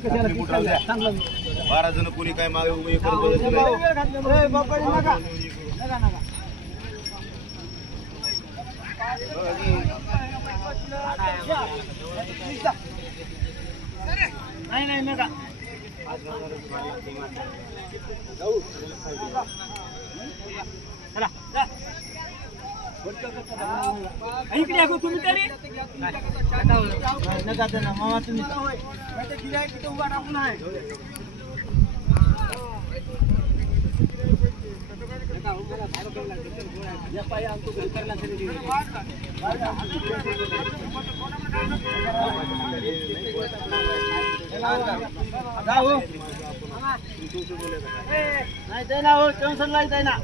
12 जण कोणी काय मागे उभे करत नाही नाही नका इकडे या तुम्ही तरी नका ना मामा तुम्ही उभा टाकून आहे नाही जाय ना हो टेन्शन नाही जाय ना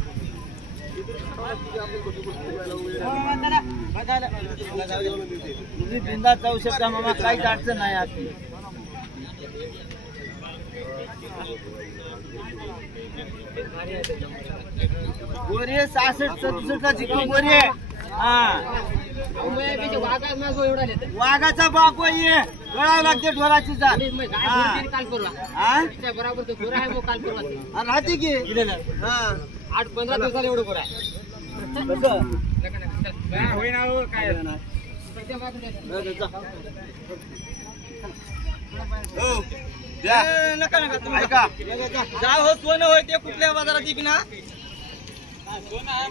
तुम्ही बिंदास जाऊ शकता मामा काहीच अडचण नाही आपली गोरी 66-67 का जिंकू गोरी आहे वाघाचा बाप ये गळावं लागते ढोराची जात राहते की 8-15 दिवसाला एवढं गोरा नका नका ऐका जा हो सोनं होय ते कुठल्या बाजारात ना सोनं आहे